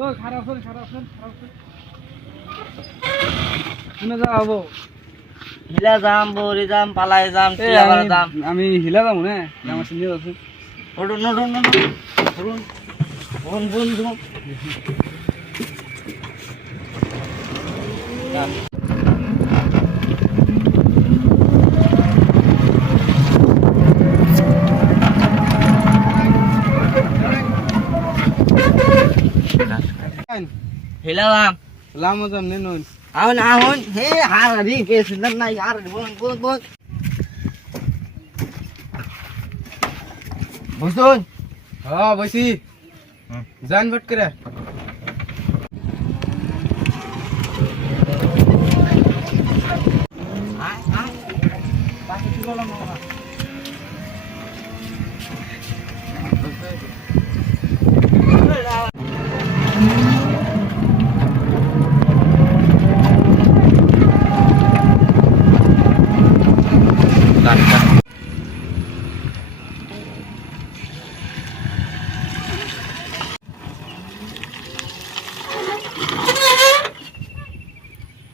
ও খারাপ শুনে যাবো হিলা যাম বরি যাম পালাই যাম টিয়াবার যাম আমি হিলা যাবো না আমার সঙ্গে আছে উঠুন বন্ধু হিলা যাম লামো যাম নে নন ahon he hari ke sunan na yar bon busun হ্যাঁ বসি জান বট করে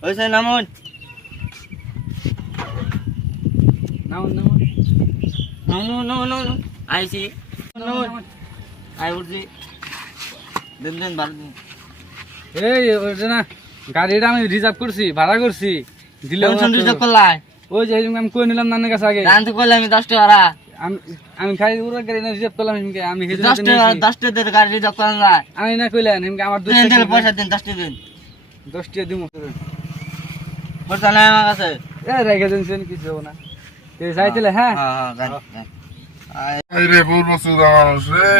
oise namun no ai si namun ai urji den bar din এই ওই যে না গাড়িটা আমি রিজার্ভ করছি ভাড়া করছি দিলে কোন রিজার্ভ করলাই ওই যে আমি কই নিলাম নানের কাছে আগে জানতে কইলে আমি 10 টাকা ভাড়া আমি খাই উড়া গাড়ি না রিজার্ভ করলাম আমি 10 টাকা দে গাড়ি রিজার্ভ করা যায় আমি না কইলেন আমার দেন পয়সা দেন 10 টাকা দেন 10 টাকা দিমু পয়সা নাই আমার কাছে এ রেখে দেন কিছু হবে না তে যাইতেলে হ্যাঁ হ্যাঁ জানি আরে বলবো সুদা মানুষ রে